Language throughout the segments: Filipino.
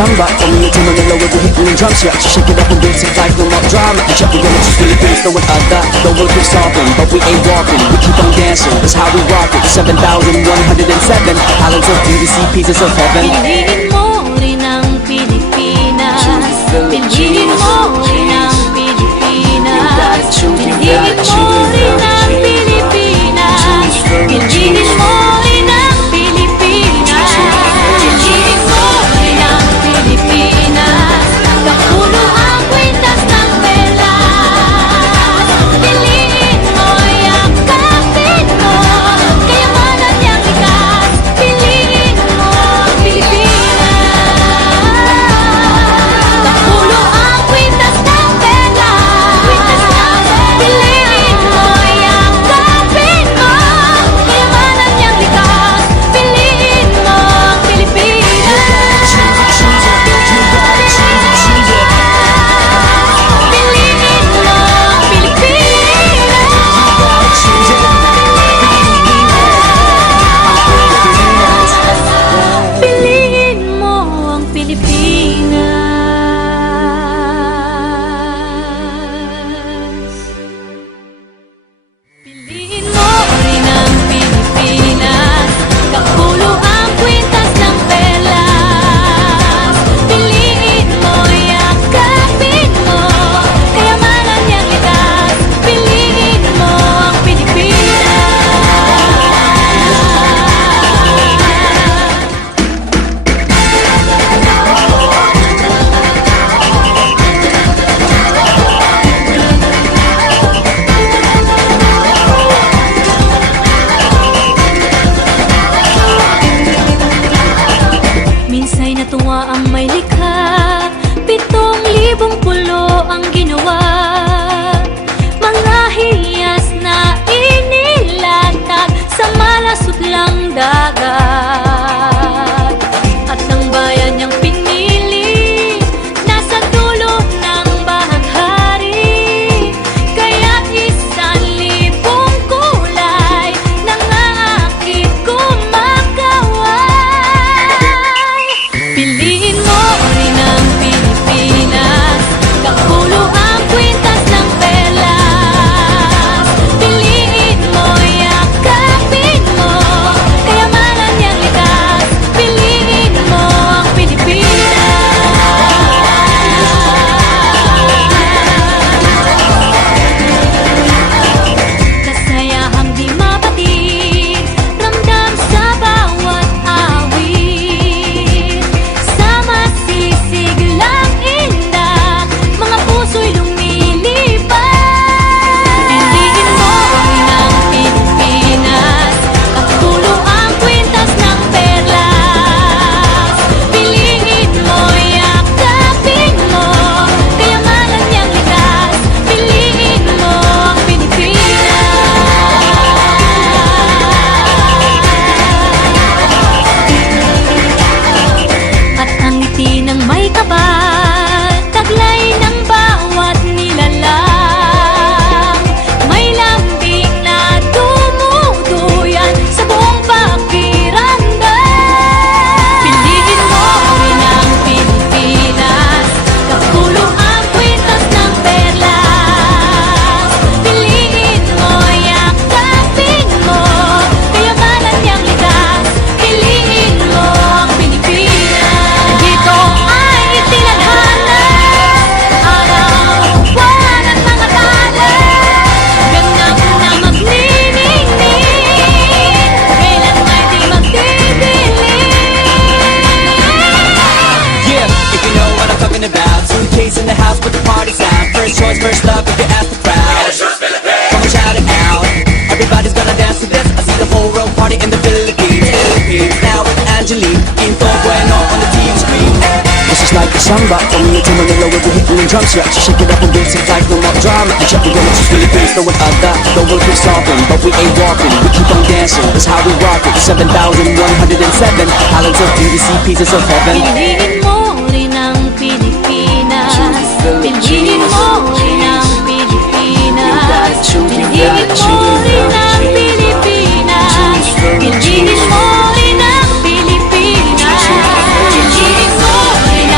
samba. Coming into Manila with the hitting and drums. Yeah, shake it up and basic life, no more drama. And check, we're gonna choose Philippines, no one other. The world keeps stopping, but we ain't walking. We keep on dancing, that's how we rock it. 7,107 islands of beauty, pieces of heaven. Piliin mo rin ang Pilipinas. Piliin mo rin ang Pilipinas. Piliin mo rin ang Pilipinas. Piliin mo rin ang Pilipinas. Piliin mo rin ang Pilipinas. Kapulo ang kwintas ng pelas. Piliin mo, yakapin mo, kayamanan niyang likas. Piliin mo ang Pilipinas. Kapulo ang kwintas ng pelas. Piliin mo, yakapin mo, kayamanan niyang likas. Piliin mo ang Pilipinas. Piliin mo ang Pilipinas. Piliin mo rin ang Pilipinas. Kapulo ang kwintas ng pelas. Piliin mo, yakapin mo, kayamanan niyang likas. Piliin mo ang Pilipinas. Minsa'y natuwa ang may likha, 7,000 pulo ang ginawa. Mga hiyas na inilatag sa malasutlang dagat. At ang bayan niyang pinili, nasa dulo ng bahaghari. Kaya't 1,000 kulay nang aakit kumakaway. Piliin mo rin ang Pilipinas. Kapulo ang kwintas ng pelas. Piliin mo, yakapin mo, kayamanan niyang likas. Piliin mo ang Pilipinas. Kasayahang di mapatid, ramdam sa bawat awit. Sa masisiglang indah, mga puso'y lumilipad. Piliin mo rin ang Pilipinas. Kapulo ang kwintas ng perlas. Piliin mo, yakapin mo, kayamanan niyang likas. Piliin mo ang Pilipinas. At ang ngiti ng may kapal, taglay ng bawat nilalang. May lambing na tumutuyan sa buong pakiramdam. Piliin mo rin ang Pilipinas. Kapulo ang kwintas ng perlas. Piliin mo, yakapin mo, kayamanan niyang likas. Piliin mo ang Pilipinas. Dito ay itinadhana, araw-buwan at mga tala. Ganap na magniningning, kailan may di magdidilim. Yeah, if you know what I'm talking about. Suitcase in the house, put the party's out. First choice, first love, if you ask the crowd. Come and shout it out. Everybody's gonna dance to this. I see the whole world party in the Philippines. Now with Angelique, Info Bueno on the TV screen. This is like a samba. Coming into Manila with the hitting and drums. Yeah, shake it up and basic life, no more drama. And check, we're gonna choose Philippines, no one other. The world keeps stopping, but we ain't walking. We keep on dancing, that's how we rock it. 7,107 islands of beauty, pieces of heaven. Piliin mo rin ang Pilipinas. Piliin mo rin ang Pilipinas. Piliin mo rin ang Pilipinas. Piliin mo rin ang Pilipinas. Piliin mo rin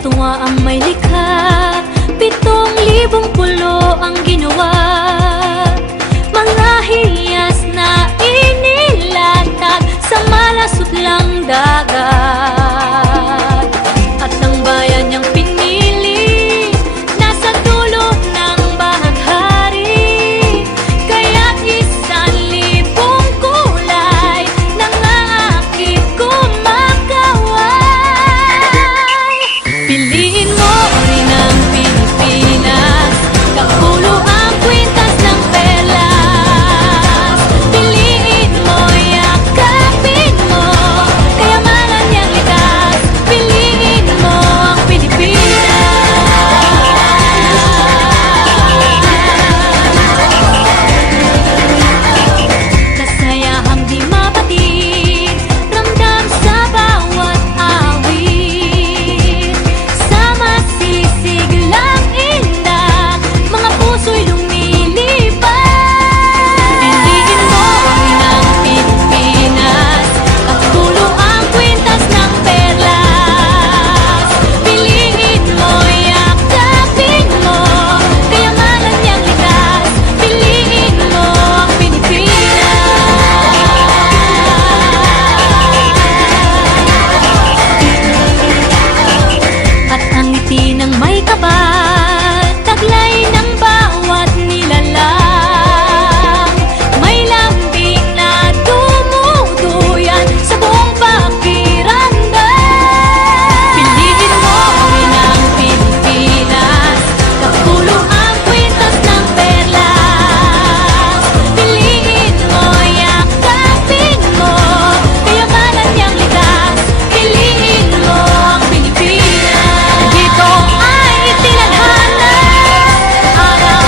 tuwa ang may likha, 7,000 pulo ang ginawa. Mga hiyas na inilatag sa malasutlang dagat. At ang bayan niyang pinili, nasa dulo ng bahaghari. Kaya't 1,000 kulay nangangakit kumakaway. Piliin mo rin ang Pilipinas, kapulo ang kwintas ng perlas. Piliin mo, yakapin mo, kayamanan niyang likas. Piliin mo ang Pilipinas. Kasayahang di mapatid, ramdam sa bawat awit. Sa masilisig lang inda, mga puso'y lumilipad. Piliin mo rin ang Pilipinas, kapulo ang kwintas ng perlas. Piliin mo, yakapin mo, kayamanan niyang likas. Piliin mo ang Pilipinas. At ang ngiti ng may kapal, taglay ng bawat nilalang. May lambing na tumutuyan sa buong pakiramdam. Piliin mo rin ang Pilipinas, kapulo ang kwintas ng perlas. Piliin mo, yakapin mo, kayamanan niyang likas. Piliin mo ang Pilipinas. Dito ay itinadhana, araw,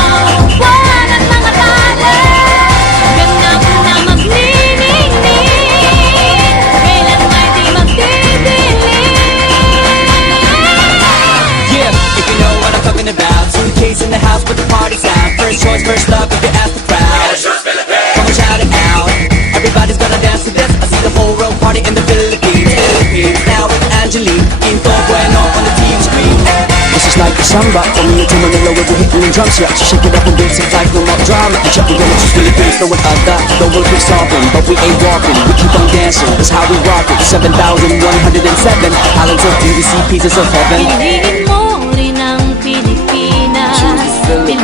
buwan at mga tala. Ganap na magniningning, kailan may di magdidilim. Yeah, if you know what I'm talking about. Suitcase in the house with the party's out. First choice, first love, if you ask the crowd. Come on, shout it out. Everybody's gonna dance to this. I see the whole world party in the Philippines. Now with Angelique, Info Bueno on the TV screen. This is like a samba, coming into Manila with the hitting and drums. Yeah, so shake it up and dance it like no more drama. And check the it's just Philippines, know what I got. The world keeps stopping, but we ain't walking. We keep on dancing, that's how we rock it. 7,107 islands of beauty, see pieces of heaven. Piliin mo rin ang Pilipinas. Piliin